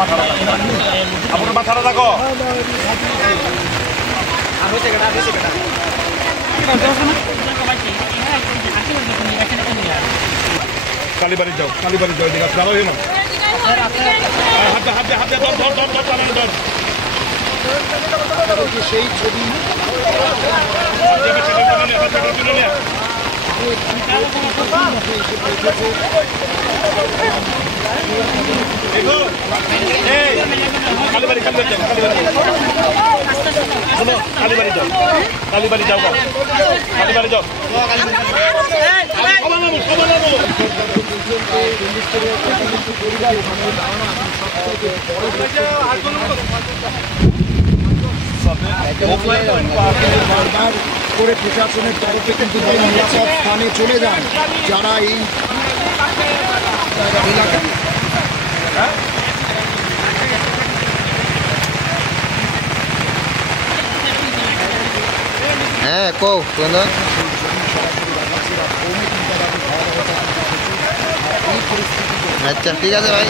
আপনার মাথাটা থাকো কালীবাড়ি যাও এদিকে চালো না হাতে ধর সেই ছবি কালীবাড়ি যাও বারবার করে প্রশাসনের তরফে কিন্তু নিরাপদ স্থানে চলে যান যারা এই এলাকায় হ্যাঁ কো সুন্দর আচ্ছা ঠিক আছে ভাই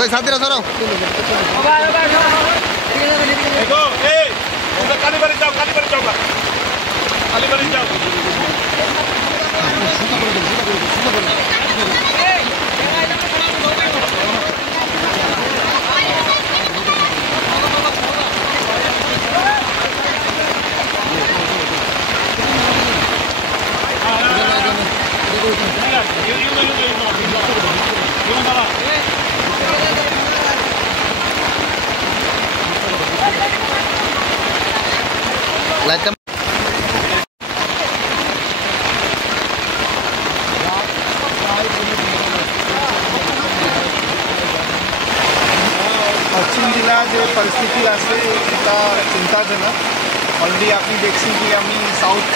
ওই সাথীরা সরো কালীবাড়ি যাও লাইটটা पश्चिम जिला जो परिस्थिती आसे चिंताजनक ऑलरेडी आपने देखी कि आम्ही साउथ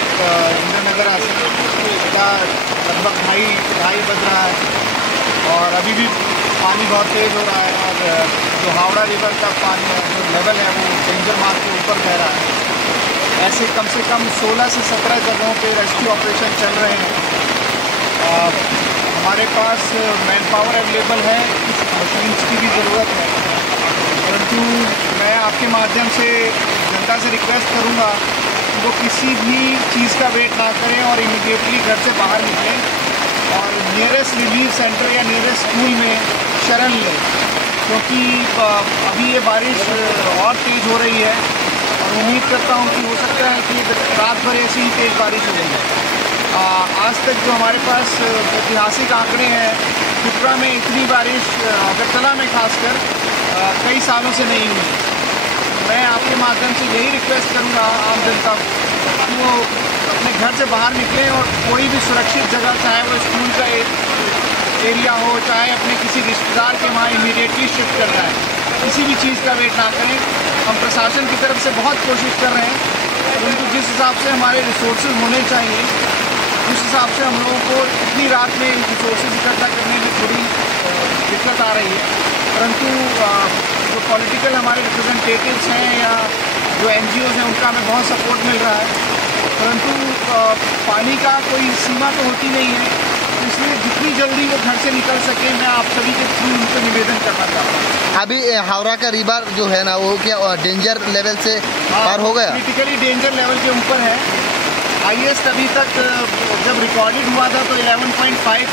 इंद्रनगर आसे लगभग ढाई बज रहा है और अभी भी पानी बहुत तेज़ हो रहा है और जो हावड़ा रिवर का पानी जो लेवल है वो डेंजर मार्क के ऊपर बह रहा है। ऐसे कम से कम 16 से 17 जगहों पे रेस्क्यू ऑपरेशन चल रहे हैं। हमारे पास मैन पावर अवेलेबल है, मशीन्स की भी ज़रूरत है, परंतु मैं आपके माध्यम से जनता से रिक्वेस्ट करूंगा कि वो किसी भी चीज़ का वेट ना करें और इमीडिएटली घर से बाहर निकलें और नियरेस्ट रिलीफ सेंटर या नियरेस्ट स्कूल में शरण लें, क्योंकि अभी ये बारिश और तेज़ हो रही है और उम्मीद करता हूँ कि हो सकता है कि रात भर ऐसी ही तेज़ बारिश हो रही है। आज तक जो हमारे पास ऐतिहासिक आंकड़े हैं, त्रिपुरा में इतनी बारिश अगरतला में खासकर कई सालों से नहीं हुई। मैं आपके माध्यम से यही रिक्वेस्ट करूँगा आम जनता को कि वो अपने घर से बाहर निकलें और कोई भी सुरक्षित जगह, चाहे वो स्कूल का एरिया हो, चाहे अपने किसी रिश्तेदार के वहाँ इमीडिएटली शिफ्ट करना है, किसी भी चीज़ का वेट ना करें। हम प्रशासन की तरफ से बहुत कोशिश कर रहे हैं, परंतु जिस हिसाब से हमारे रिसोर्सेज होने चाहिए उस हिसाब से हम लोगों को इतनी रात में रिसोर्सेज इकट्ठा करने में थोड़ी दिक्कत आ रही है। परंतु जो पॉलिटिकल हमारे रिप्रेजेंटेटिव्स हैं या जो NGOs हैं उनका हमें बहुत सपोर्ट मिल रहा है, परंतु पानी का कोई सीमा तो होती नहीं है, इसलिए जितनी जल्दी वो घर से निकल सके मैं आप सभी के थ्रू उनसे निवेदन करना चाहता हूँ। अभी हावड़ा का रिवर जो है ना वो क्या डेंजर लेवल से पार हो गया? क्रिटिकली डेंजर लेवल के ऊपर है। हाईएस्ट अभी तक जब रिकॉर्डेड हुआ था तो 11.5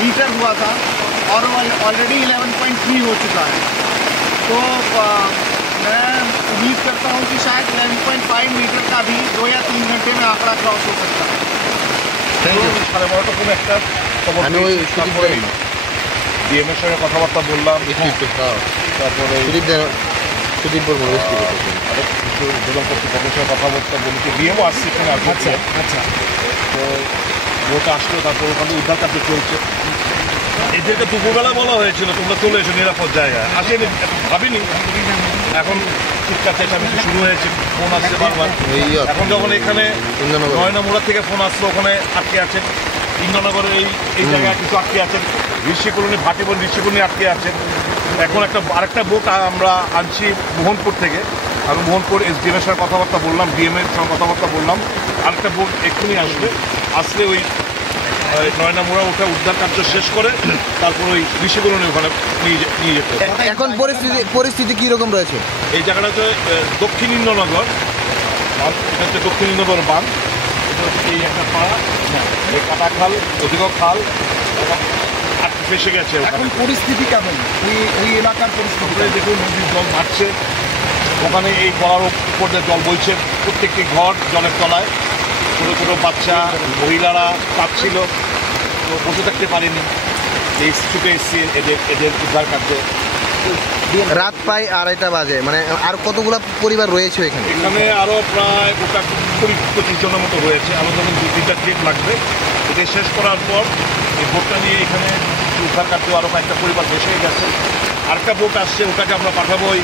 मीटर हुआ था और ऑलरेडी 11.3 हो चुका है। तो मैं उम्मीद करता हूँ कि शायद 11.5 मीटर का भी 2 या 3 घंटे में आंकड़ा क्रॉस हो सकता है। ডিএমের সঙ্গে কথাবার্তা বললাম, তারপরে জেলা কর্তৃপক্ষের সঙ্গে কথাবার্তা বলি, ডিএমও আসছে এখানে। আচ্ছা, তো ভোট আসলো, তারপর ওখানে উদ্ধার কার্য চলছে। এদেরকে দুপুরবেলা বলা হয়েছিল তোমরা চলে এসো নিরাপদ জায়গায়, আসেনি, ভাবিনি। এখন চিৎকার চেঁচামেচি শুরু হয়েছে, ফোন আসছে বারবার। এখন যখন এখানে নয়নামুড়া থেকে ফোন আসলো, ওখানে আটকে আছেন ইন্দ্রনগরের এই জায়গায় কিছু আটকে আছেন, ঋষিকলোনি ভাটিবন ঋষিকলোনি আটকে আছেন। এখন আরেকটা বোট আমরা আনছি মোহনপুর থেকে। আমি মোহনপুর SDM এর সঙ্গে কথাবার্তা বললাম, DM এর সঙ্গে কথাবার্তা বললাম, আরেকটা বোট এক্ষুনি আসলে ওই নয়নামুড়া ওটা উদ্ধার কার্য শেষ করে তারপর ওই ঋষিকলোনি ওখানে নিয়ে যেতে হবে। এখন পরিস্থিতি কীরকম রয়েছে? এই জায়গাটা হচ্ছে দক্ষিণ ইন্দ্রনগর, এটা হচ্ছে দক্ষিণ ইন্দ্রনগর বাঁধ। এটা হচ্ছে এই একটা পাড়া, এই কাটা খাল, ওদিকেও খাল, আটকে ফেসে গেছে। এখন পরিস্থিতি কেমন ওই এলাকার পরিস্থিতি? দেখুন নদীর জল বাড়ছে, ওখানে এই গলার উপর দিয়ে জল বইছে, প্রত্যেকটি ঘর জলের তলায়। ছোটো ছোটো বাচ্চা মহিলারা কাঁদছিল, তো বসে থাকতে পারেনি, এই ছুটে এসছি এদের উদ্ধার কার্যে। রাত প্রায় 2:30 বাজে, মানে আর কতগুলো পরিবার রয়েছে এখানে? এখানে আরও প্রায় 20-25 জনের মতো রয়েছে। আরও যখন 2-3টা ট্রিপ লাগবে, এটা শেষ করার পর এই বোটটা নিয়ে এখানে উদ্ধার কার্য আরও কয়েকটা পরিবার বসে গেছে। আরেকটা বোট আসছে, ওটাকে আমরা পাঠাবো ওই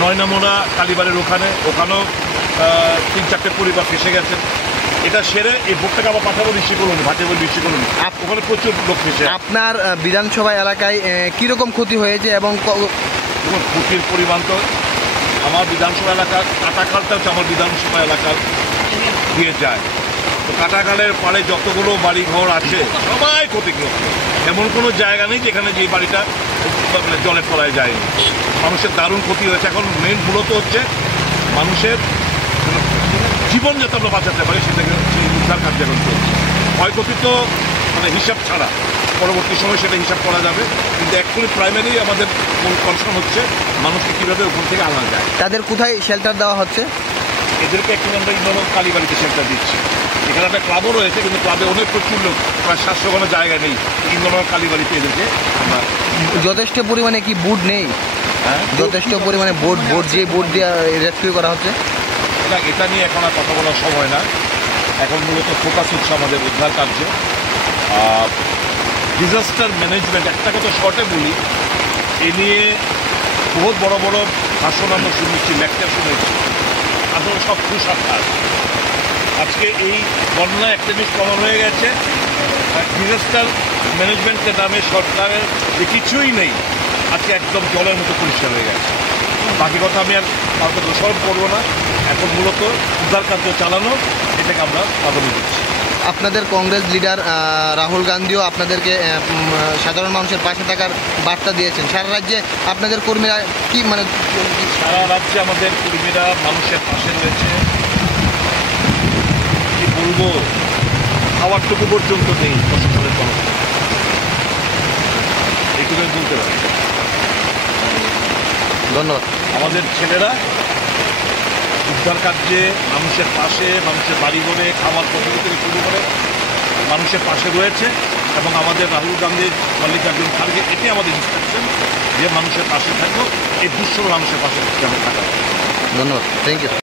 নয়নামুড়া কালীবাড়ির ওখানেও 3-4টে পরিবার ফেসে গেছে। এটা সেরে এই বোটটাকে আবার পাঠাবো ঋষিকলোনি, ভাটিবন ঋষিকলোনি। ওখানে প্রচুর লোক ফেসে। আপনার বিধানসভা এলাকায় কীরকম ক্ষতি হয়েছে এবং ক্ষতির পরিমাণ তো আমার বিধানসভা এলাকার কাটাখালটা হচ্ছে আমার বিধানসভা এলাকার দিয়ে যায়। তো কাটাখালের পাড়ে যতগুলো বাড়িঘর আছে সবাই ক্ষতিগ্রস্ত। এমন কোনো জায়গা নেই যেখানে যে বাড়িটা জলের তলায় যায়নি। মানুষের দারুণ ক্ষতি হয়েছে। এখন মেন মূলত হচ্ছে মানুষের জীবন যাতে আমরা বাঁচাতে পারি সেটাকে সেই উদ্ধার কার্য এখন চলছে। ক্ষয়ক্ষতি তো মানে হিসাব ছাড়া, পরবর্তী সময় সেটা হিসাব করা যাবে, কিন্তু অ্যাকচুয়ালি প্রাইমারি আমাদের কনসার্ন হচ্ছে মানুষকে কীভাবে ওখান থেকে আনা যায়। তাদের কোথায় শেল্টার দেওয়া হচ্ছে? এদেরকে একটু আমরা ইন্দ্রনগর কালীবাড়িতে শেল্টার দিচ্ছি। এখানে একটা ক্লাবও রয়েছে, কিন্তু ক্লাবে অনেক প্রচুর লোক, প্রায় 700 জায়গা নেই। ইন্দ্রনগর কালীবাড়িতে এদেরকে আমরা যথেষ্ট পরিমাণে কি বুট নেই? হ্যাঁ, যথেষ্ট পরিমাণে বোট দিয়ে রেস্কিউ করা হচ্ছে। এটা নিয়ে এখন আর কথা বলার সময় না। এখন মূলত ফোকাস হচ্ছে আমাদের উদ্ধার কার্যে। ডিজাস্টার ম্যানেজমেন্ট একটা কথা শর্টে বলি, এ নিয়ে বহুত বড় বড় ভাষণ আমরা শুনেছি, লেকচার শুনেছি, আসলে সব কুসংস্কার। আজকে এই বন্যা একটা জিনিস কমন হয়ে গেছে, ডিজাস্টার ম্যানেজমেন্টের নামে সরকারের যে কিছুই নেই, আজকে একদম জলের মতো পরিষ্কার হয়ে গেছে। বাকি কথা আমি আর কাউকে দোষারোপ করবো না। এখন মূলত উদ্ধার কার্য চালানো, এটাকে আমরা প্রাধান্য দিচ্ছি। আপনাদের কংগ্রেস লিডার রাহুল গান্ধীও আপনাদেরকে সাধারণ মানুষের পাশে থাকার বার্তা দিয়েছেন। সারা রাজ্যে আপনাদের কর্মীরা কি মানে সারা রাজ্যে আমাদের কর্মীরা মানুষের পাশে রয়েছে। কি বলবো, খাওয়ারটুকু পর্যন্ত নেই প্রশাসনের তরফ থেকে, এইটুকু বলতে পারি। ধন্যবাদ। আমাদের ছেলেরা উদ্ধার কার্যে মানুষের পাশে, মানুষের বাড়ি ঘরে খাবার পদ্ধতি থেকে শুরু করে মানুষের পাশে রয়েছে, এবং আমাদের রাহুল গান্ধীর মল্লিকার্জুন খাড়গে এটি আমাদের ইনস্ট্রাকশন যে মানুষের পাশে থাকবো, এই দুঃস্থ মানুষের পাশে যেন থাকা। ধন্যবাদ, থ্যাংক ইউ।